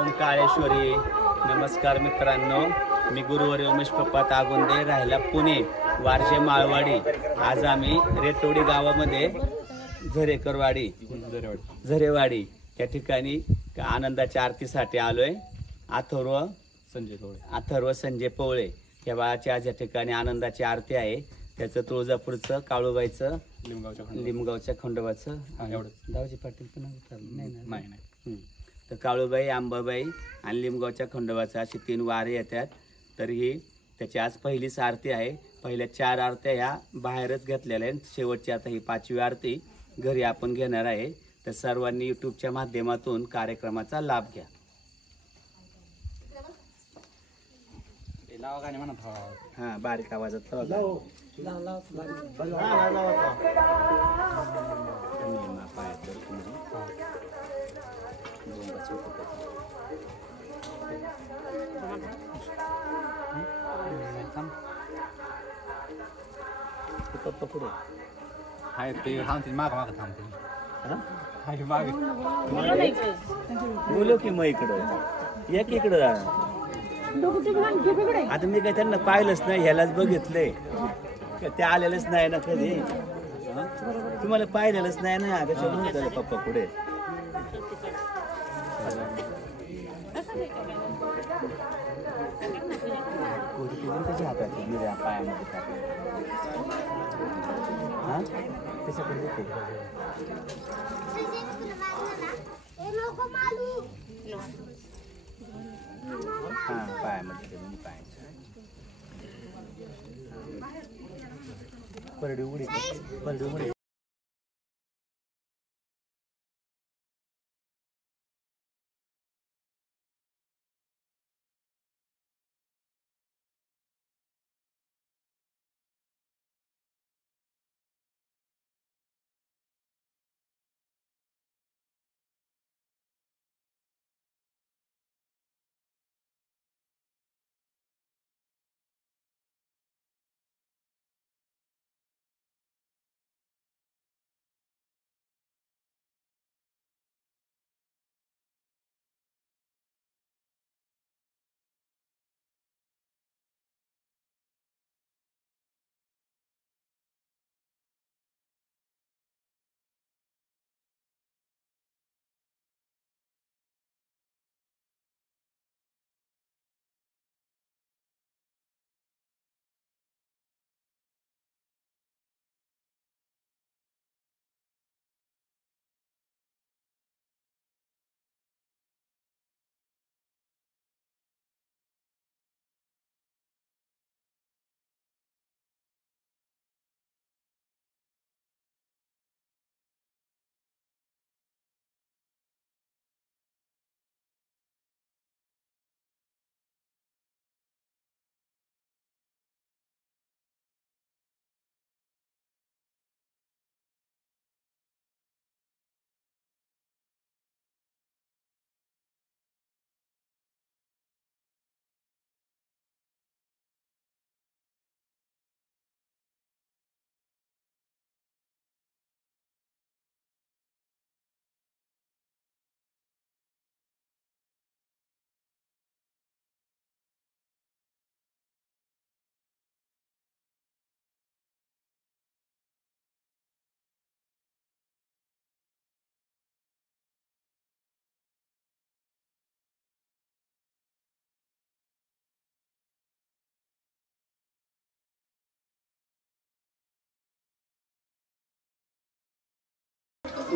ओम काळेश्वरी. नमस्कार मित्रांनो, मी गुरुवारी उमेश पप्पा तागुंदे, राहिला पुणे, वारजे माळवाडी. आज आम्ही रेटोडी गावामध्ये झरेवाडी त्या ठिकाणी आनंदाच्या आरतीसाठी आलोय. अथर्व संजय पवळे या बाळाची आज या ठिकाणी आनंदाची आरती आहे. त्याचं तुळजापूरचं, काळूबाईचं, लिमगावच्या खंडोबाचं, दावजी पाटील पण नाही. तर काळूबाई, अंबाबाई आणि लिमगावच्या खंडोबाचं अशी 3 वारे येतात. तर ही त्याची आज पहिलीच आरती आहे. पहिल्या 4 आरत्या ह्या बाहेरच घेतलेल्या आहेत. शेवटची आता ही 5वी आरती घरी आपण घेणार आहे. तर सर्वांनी यूट्यूबच्या माध्यमातून कार्यक्रमाचा लाभ घ्या. हा, बारीक आवाजात पुढे हाय ते थांबतील, माग थांबतील. बोलो की मग इकडं एक इकडं. आता मी काय त्यांना पाहिलंच नाही, ह्यालाच बघितलंय. ते आलेलंच नाही ना कधी, तुम्हाला पाहिलेलंच नाही ना. त्याच्यामुळे पप्पा पुढे त्याच्या हातात पायामध्ये हा त्याच्याकडे हा पायामध्ये परडी उडी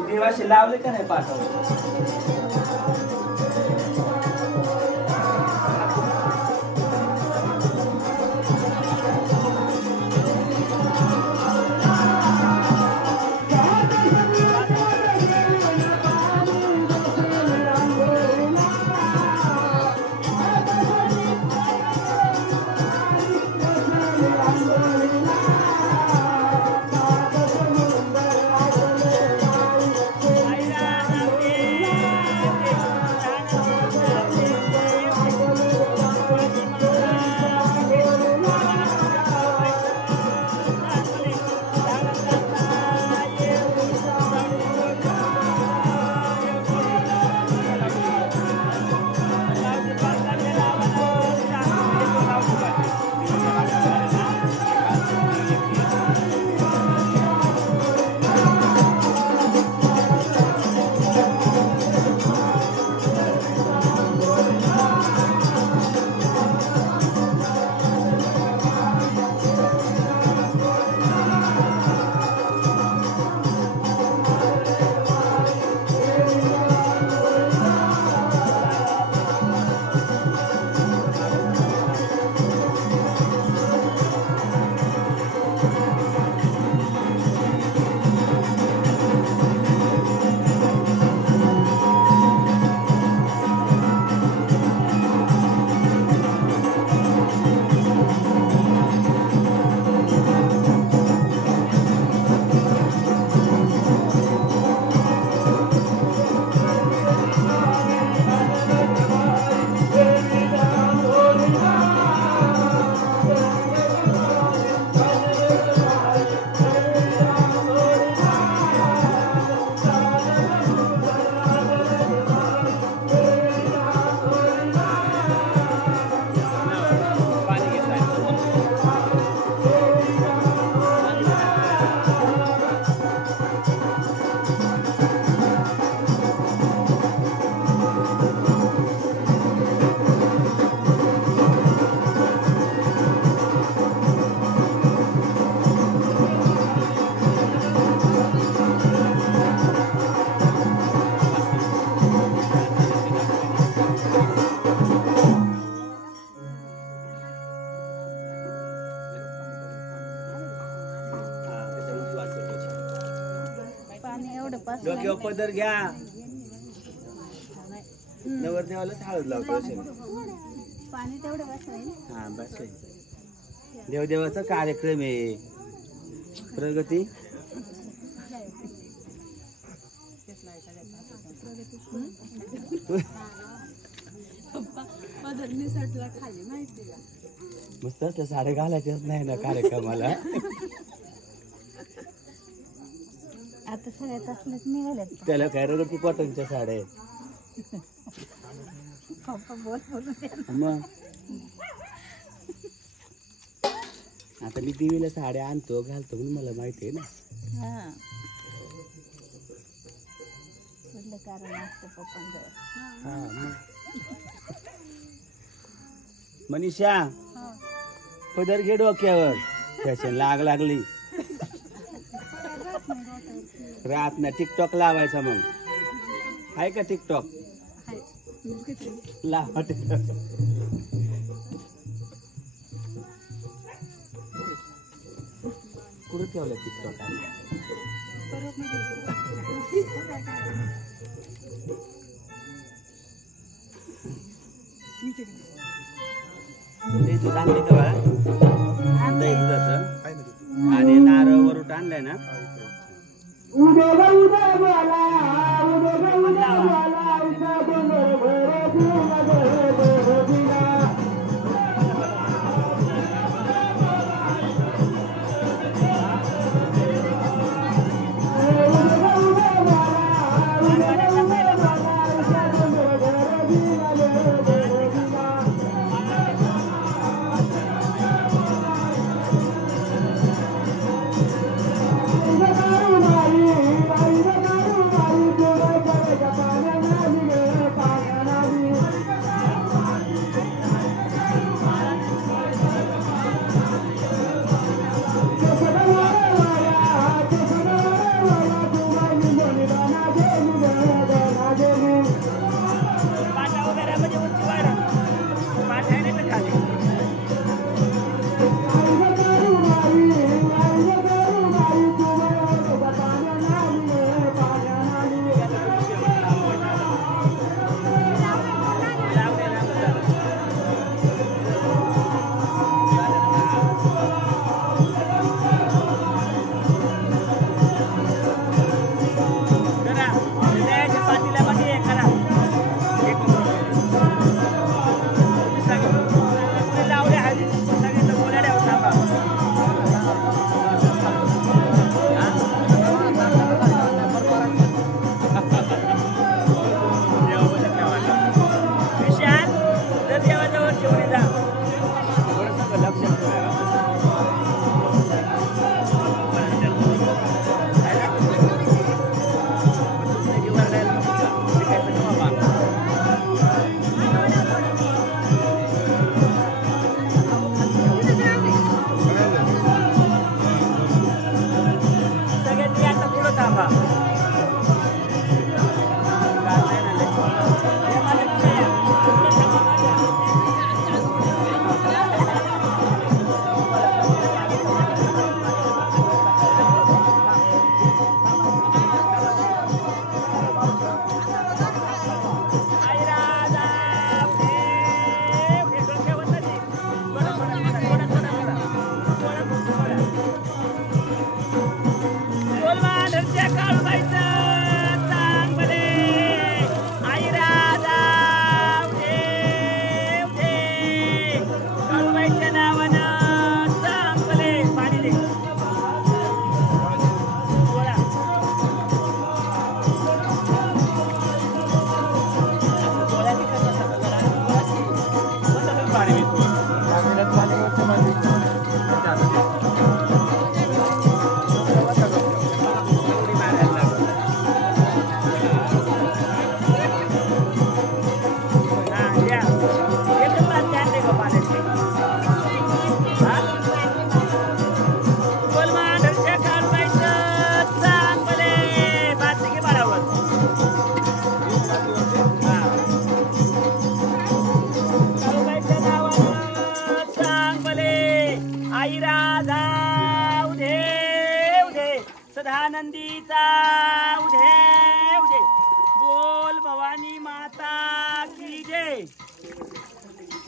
देवाशी लावले का नाही पाठवलं. डोक्यावर पदर घ्या. नवरदेवालाच हळद लावतो असेल. पाणी तेवढं बसवायला. हा बस देवदेवाचा कार्यक्रम आहे. प्रगती मस्त असलं साडे घालायचेच नाही ना कार्यक्रमाला. आता सगळ्यात असलंच निघाल्यात. त्याला काय रगती कॉटनच्या साड्या आहेत. पप्पा बोल बोलून द्या. मग आता मी देवीला साड्या आणतो घालतो म्हणून मला माहिती आहे ना. हा कुठलं कारण असतं पप्पांजवळ. हा मग मनीषा पदर घे डोक्यावर. फॅशन लागली रात ना टिकटॉक लावायचा. मग आहे का टिकटॉक? लावा टिकटॉक. कुठे ठेवलं टिकटॉक? दूध आणले का बाळा? दही दुधाचं आणि नारळ वरूट आणलाय ना.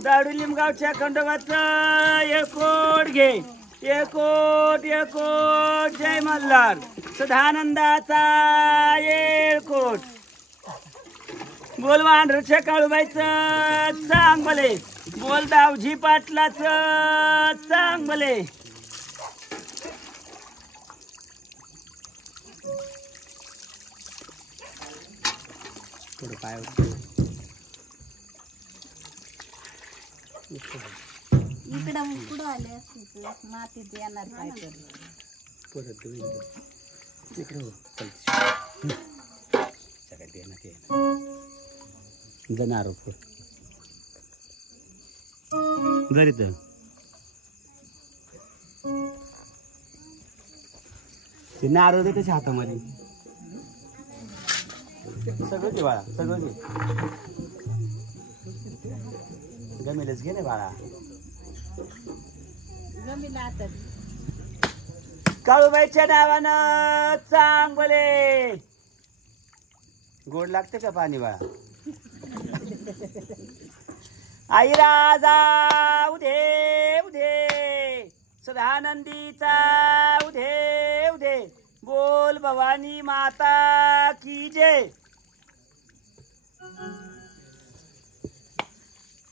दावडी लिमगावच्या खंडोबाचं येळकोट घे. येळकोट येळकोट जय मल्हार. सदानंदाचा येळकोट. बोल वांढरच्या काळूबाईचं चांगले. बोल दावजी पाटलाचं चांगले. थोडं पाय इकडं पुढं आले असते मातीत येणार काय तर परत इकडे हो सगळ्यात देण्यात जनार घरी तर ते नारळ दे त्याच्या हातामध्ये सगळं घे बाळा सगळं घे गमेलच घे ना बाळा जमीला आता काळूबाईच्या नावानं चांगले. गोड लागते का पाणी बाळा? आई राजा उधे उधे. सदानंदीचा उधे उधे. बोल भवानी माता की जय.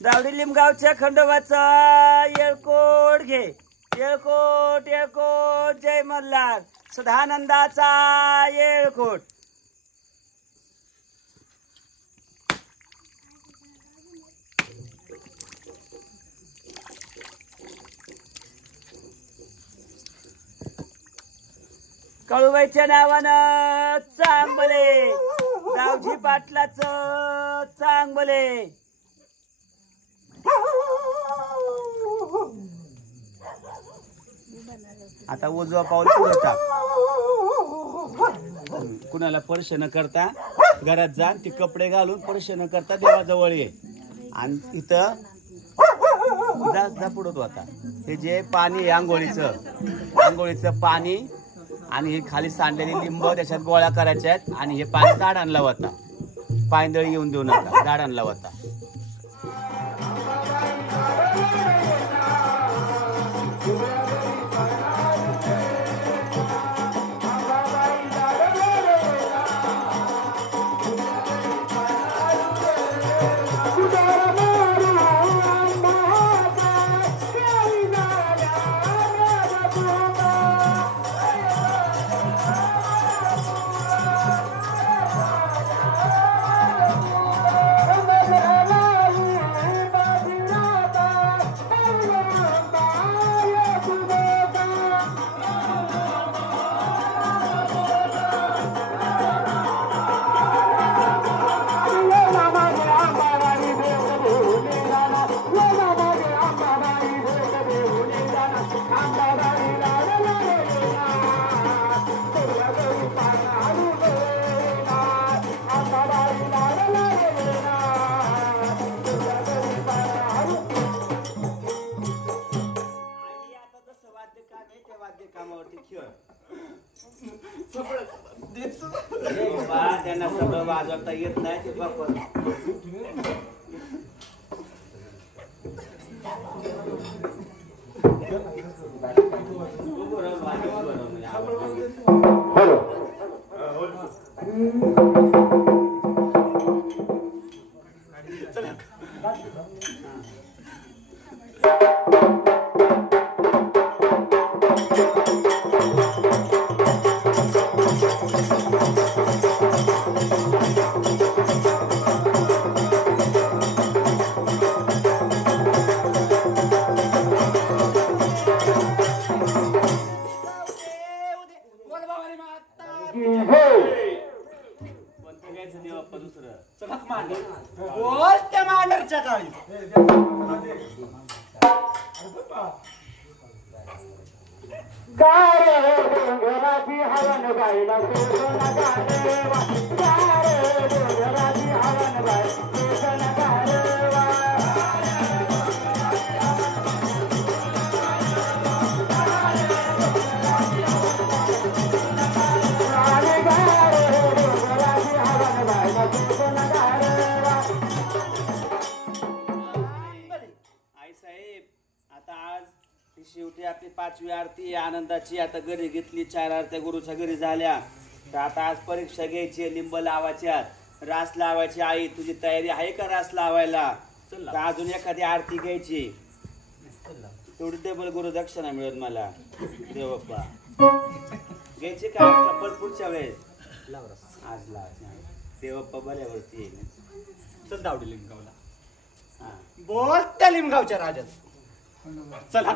दावडी लिमगावच्या खंडोबाचा येळकोट घे. येळकोट येळकोट जय मल्हार. सदानंदाचा येळकोट. काळूबाईच्या नावानं चांगले. दावजी पाटलाचं चांगले. आता उजवा पाऊल पुढे टाक. कुणाला स्पर्श न करता घरात जा. ते कपडे घालून स्पर्श न करता देवाजवळ ये. आणि इथं जा पुढं आता हे जे पाणी आहे आंघोळीचं पाणी आणि हे खाली सांडलेली लिंब त्याच्यात गोळ्या करायच्या आहेत. आणि हे पाणी झाडांना लावता. पायंदळी येऊन देऊ नका. झाडांना लावता. त्यांना सगळं वाजवता येत नाही ते बापर. शेवटी आपली 5वी आरती आनंदाची आता घरी घेतली. 4 आरत्या गुरुच्या घरी झाल्या. तर आता आज परीक्षा घ्यायची, लिंब लावायच्या, रास लावायची. आई तुझी तयारी आहे का रास लावायला? का अजून एखादी आरती घ्यायची? तेवढी डबल गुरुदक्षिणा मिळत मला. देव बाप्पा घ्यायची का कपल पुढच्या वेळेस? आज लावायची. देव बाप्पा बऱ्यावरती येईल. चल दावडी लिंगावला. हा बोल त्या लिमगावच्या राजाच. चला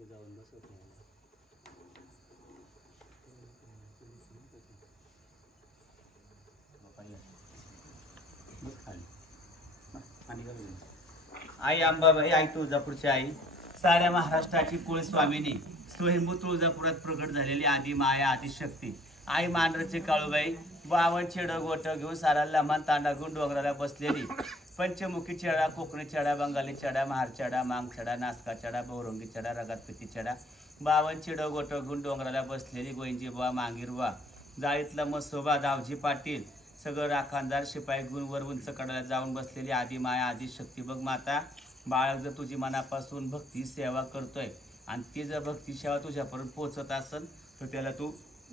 जाऊन बसत आई अंबाबाई, आई तुळजापूरची आई, साऱ्या महाराष्ट्राची कुलस्वामिनी, स्वयंभू तुळजापुरात प्रकट झालेली आदी माया आदिशक्ती आई मांढरचे काळूबाई, 52 छेड गोट घेऊन सारा लमान तांडा घेऊन डोंगराला बसलेली, पंचमुखी चेडा, कोकणी चेडा, बंगाली चेडा, महार चेडा, मांग चेडा, नासका चेडा, बहुरंगी चेडा, रगात पिती चेडा, 52 छेड गोट घेऊन डोंगराला बसलेली गोंजी बुवा, मांगीर बुवा, जाळीतला मसोबा, दावजी पाटील, सगळं राखणदार शिपाई गुण वर उंच कडाला जाऊन बसलेली आदी माया आदिशक्ती बघ माता. बाळक जर तुझी मनापासून भक्ती सेवा करतोय आणि ती जर भक्ती सेवा तुझ्यापर्यंत पोहोचत असेल तर त्याला तू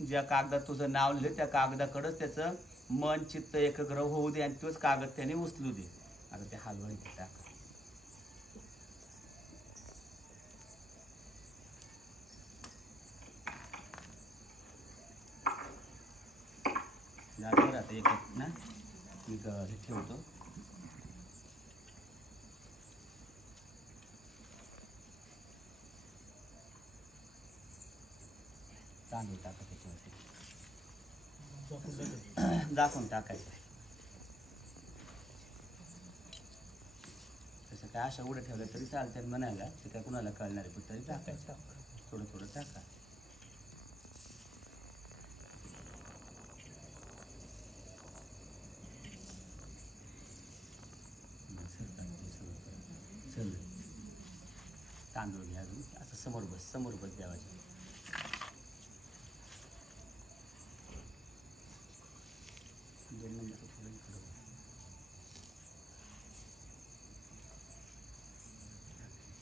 ज्या कागदात तुझं नाव लिहिलं त्या कागदाकडेच त्याचं मन चित्त एकग्र होऊ दे आणि तोच कागद त्याने उचलू दे. आता ते हलवून इथे टाक. आता एक ना मी हे ठेवतो. तांदूळ टाका त्याच्यावरती दाखवून टाकायचं. तसं काय अशा उड्या ठेवल्या तरी चालतात म्हणायला, ते काय कुणाला कळणार आहे, पण तरी टाकायचं थोडं थोडं टाका. चल तांदूळ घ्या अजून असं समोर बस द्यावायचं.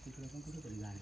तिकडे पण कुठेतरी गाणे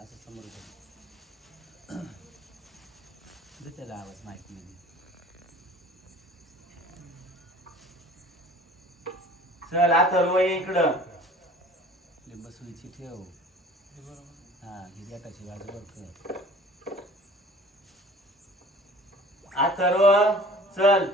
असं समोर त्याला आवाज माहिती नाही. चल आता रोय इकडं लिंब सुईची ठेव. हा ही एकाची बाजूवर कर. आता रो चल.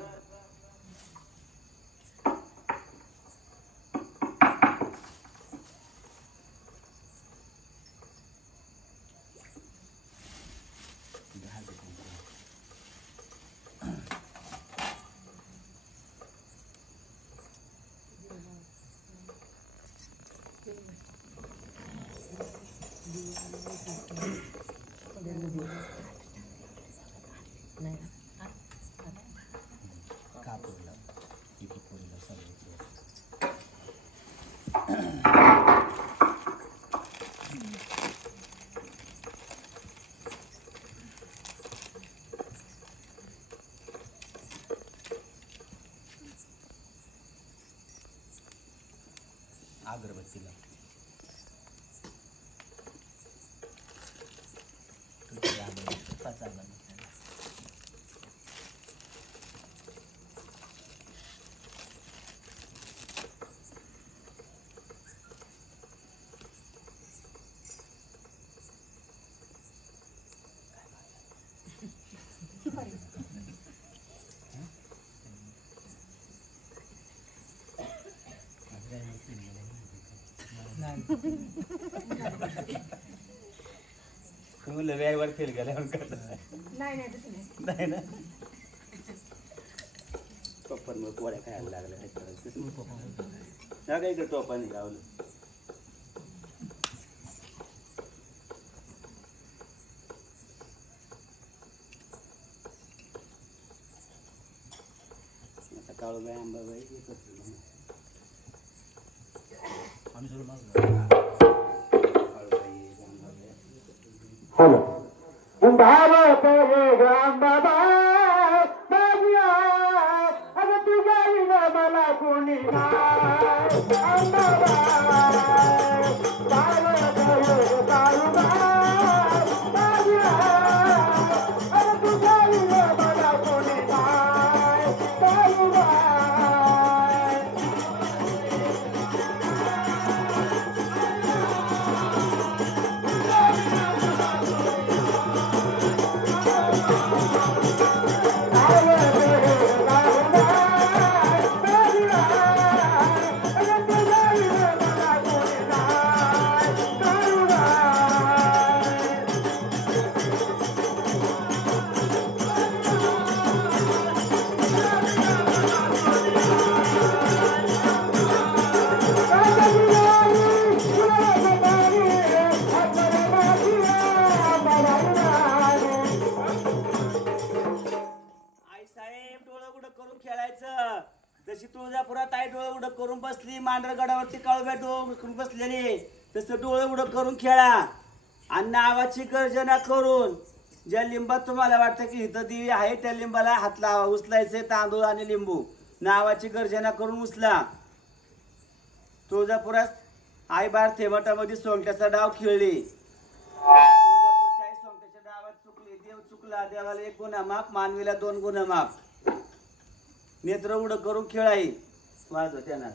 अगरबत्तीला तुम्ही वेळेवर फेल गेल्यावर नाही ना टोपन मग पोळ्या खायला लागल्या काय इकडे टोपाने गावलं आता काळूबाई आंबाबाई जशी तुळजापुरात आई डोळे उडं करून बसली मांढरगडावरती काळूबाई डोळे करून बसलेली तसं डोळे उडं करून खेळा आणि नावाची गर्जना करून ज्या लिंबात तुम्हाला वाटतं की इथं देवी आहे त्या लिंबाला हात लावा उचलायचे तांदूळ आणि लिंबू नावाची गर्जना करून उचला. तुळजापुरात आई बार थेमटामध्ये सोंगट्याचा डाव खेळली. तुळजापूरच्या आई सोंगट्याच्या डावात चुकली. देव चुकला. देवाला 1 गुन्हा माफ मानवीला 2 गुन्हा माफ. नेत्र उडं करून खेळाई वाजव त्यांना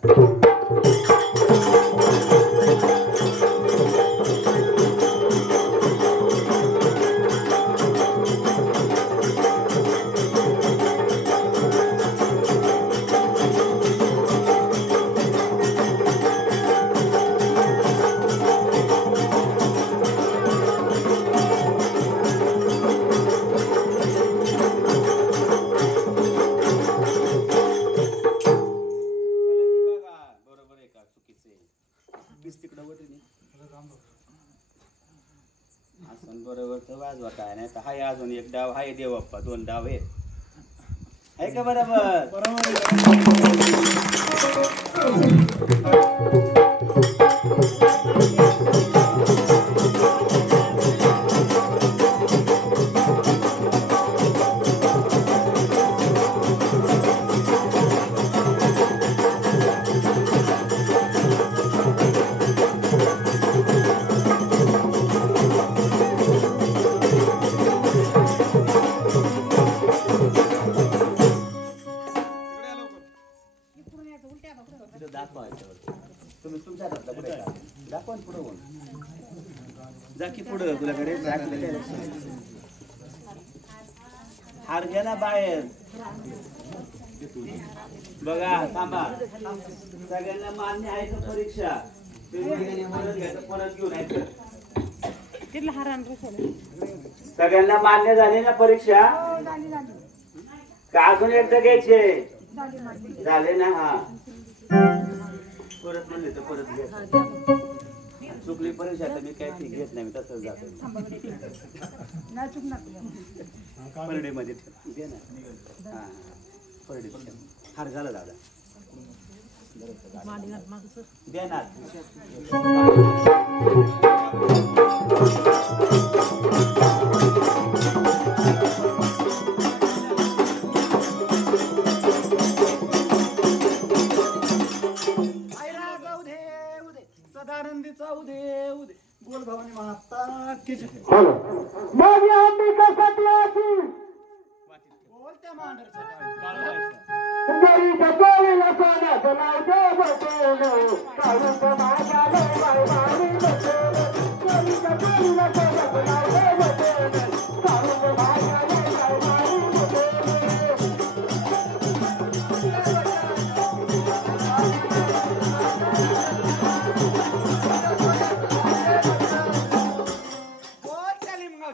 बरोबर तर वाजवा काय नाही तर हाय अजून 1 डाव हाय देव बाप्पा 2 डाव आहेत आहे का बरोबर पुढे तुझ्याकडे हार घ्या ना बाहेर बघा थांबा सगळ्यांना मान्य आहे का परीक्षा परत घेऊन सगळ्यांना मान्य झाली ना परीक्षा का अजून एकदा घ्यायचे झाले ना हा परत म्हणले तर परत घ्या चुकली परीक्षा आता मी काही घेत नाही मी तसंच जातो परडीमध्ये ठेव दे ना हां परडी हार झालं दादा द्या ना सदानंदीचा उदे उदे बोल भवानी माता की जय बोल त्या मांडरचा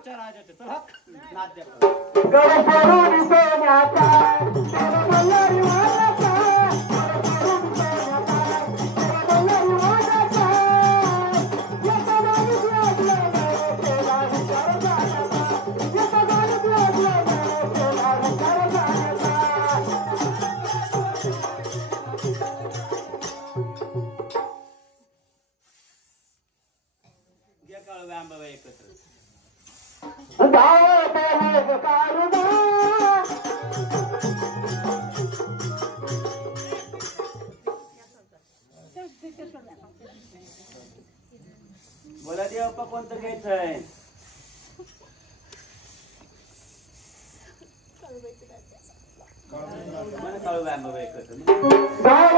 राजाचे चला नाच द्या घ्या काळू आंबाबाई एकत्र बोला देवप्पा कोणतं घ्यायचंय मला काळू आंबाबाई एकत्र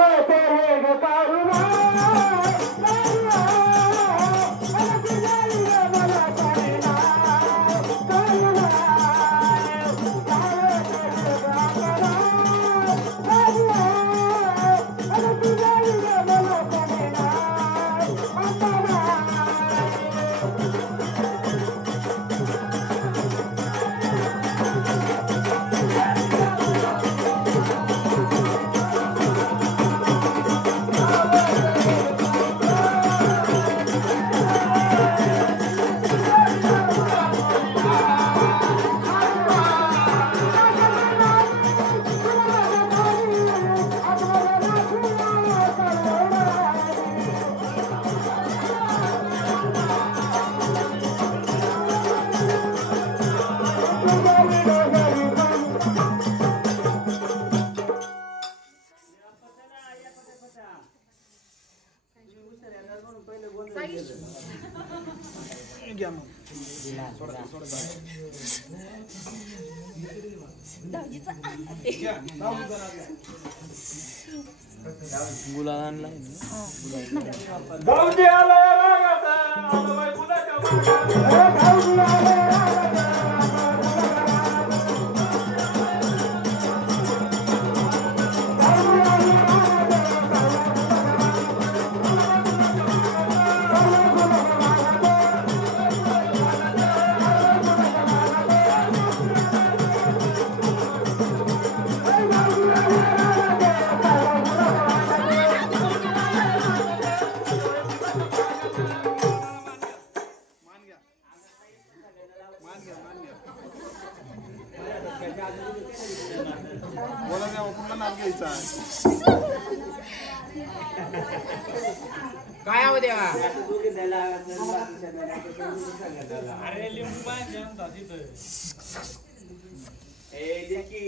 काय आव देवा अरे लिंबू पाहिजे ए देखी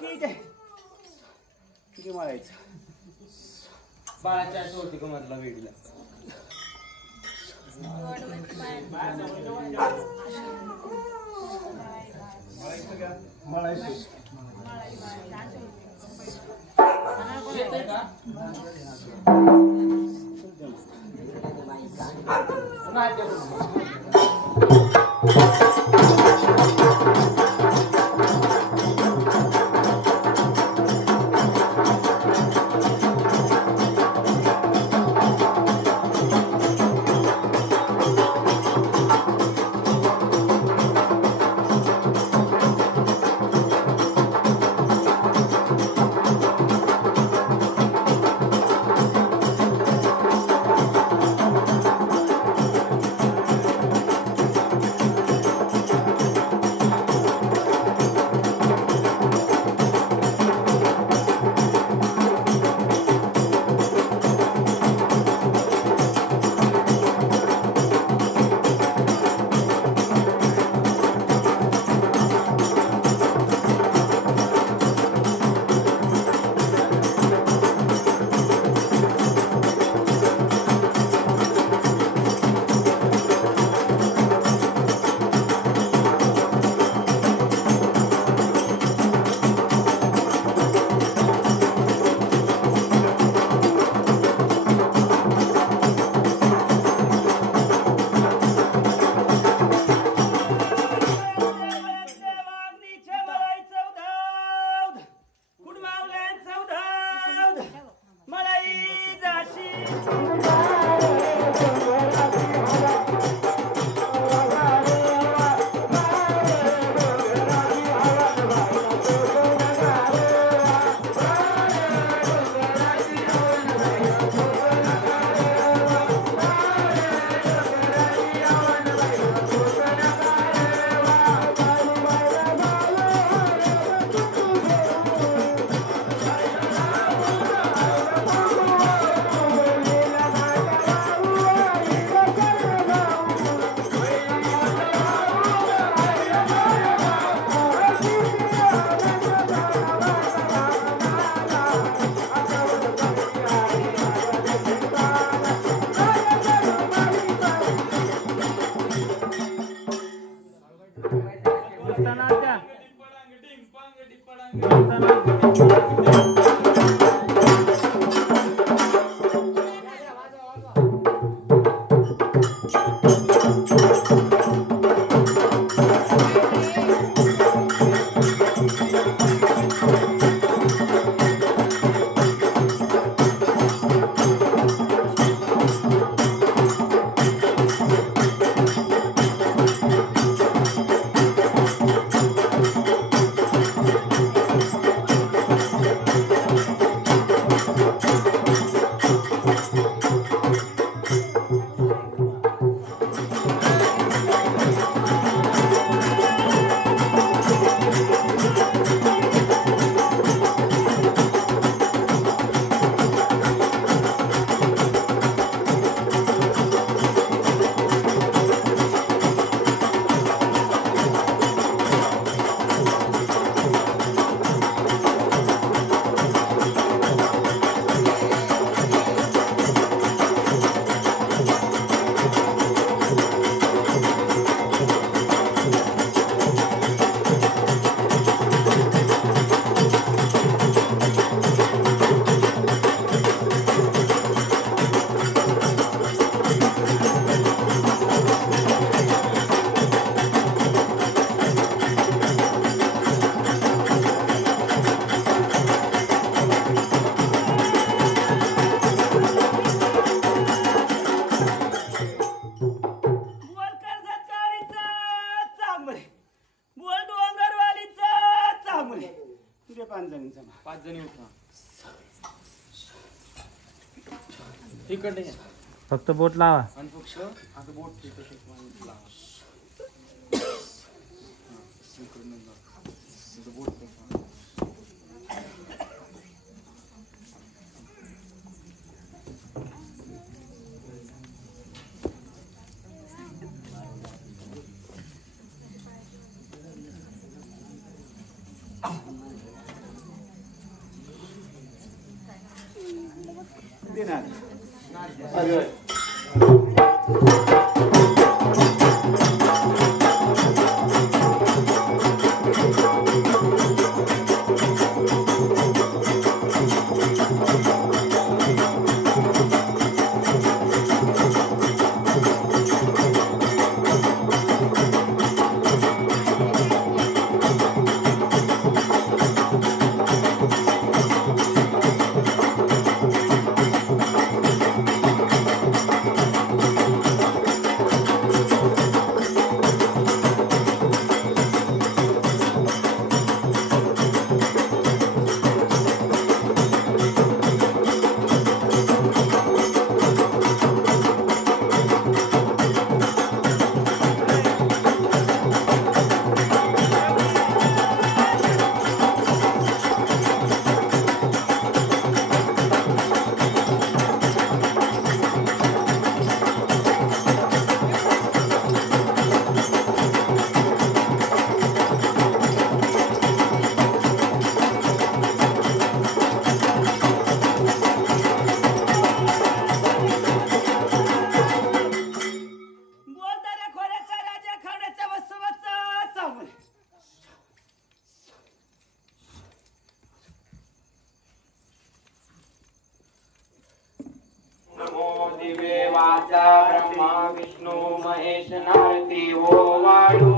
ठीक आहे किती मारायचं बाळाच्या होती का मधला वेडीला पाच जणी उठा तिकडे फक्त बोट लावा आणि फक्त आता बोट तिकडे लावा बोट ब्रह्मा विष्णू महेश नारती ओ वाळू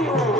Thank you.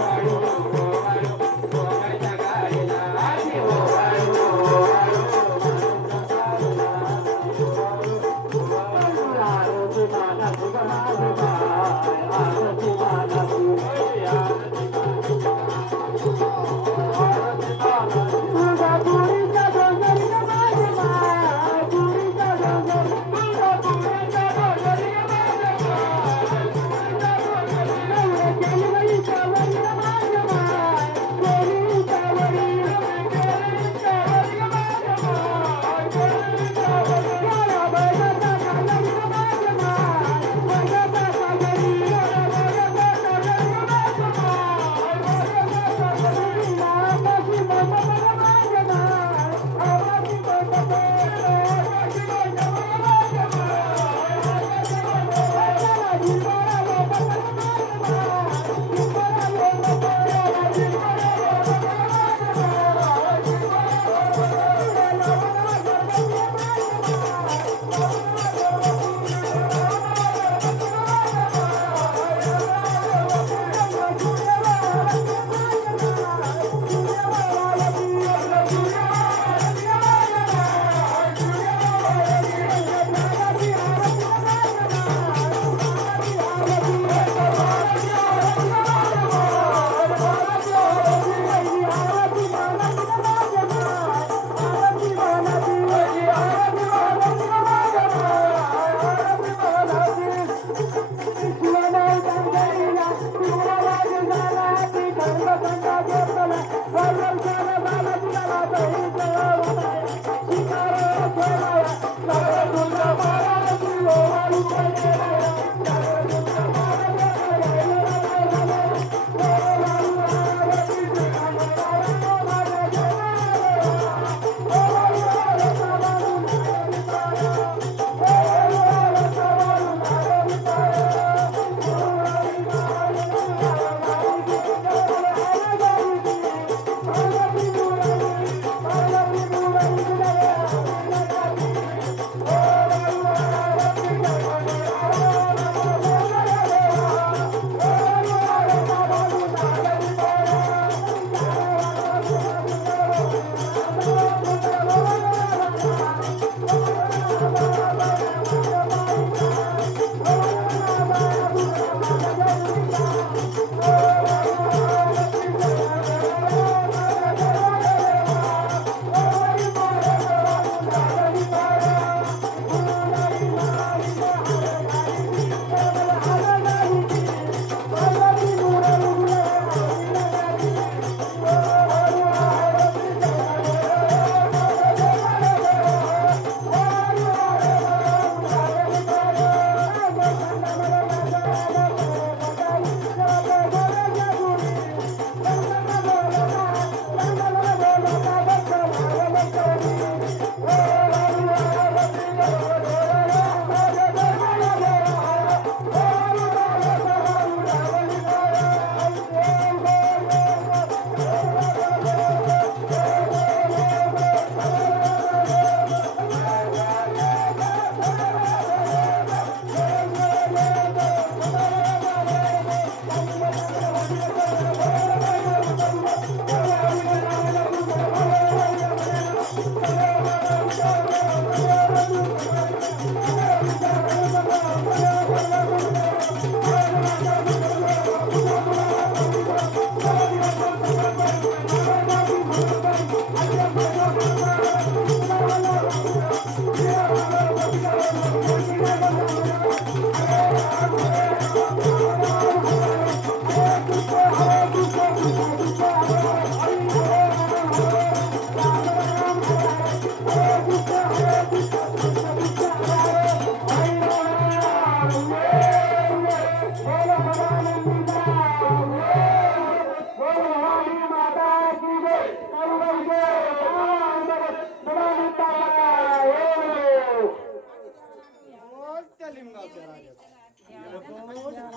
या लिमगावच्या राजाचं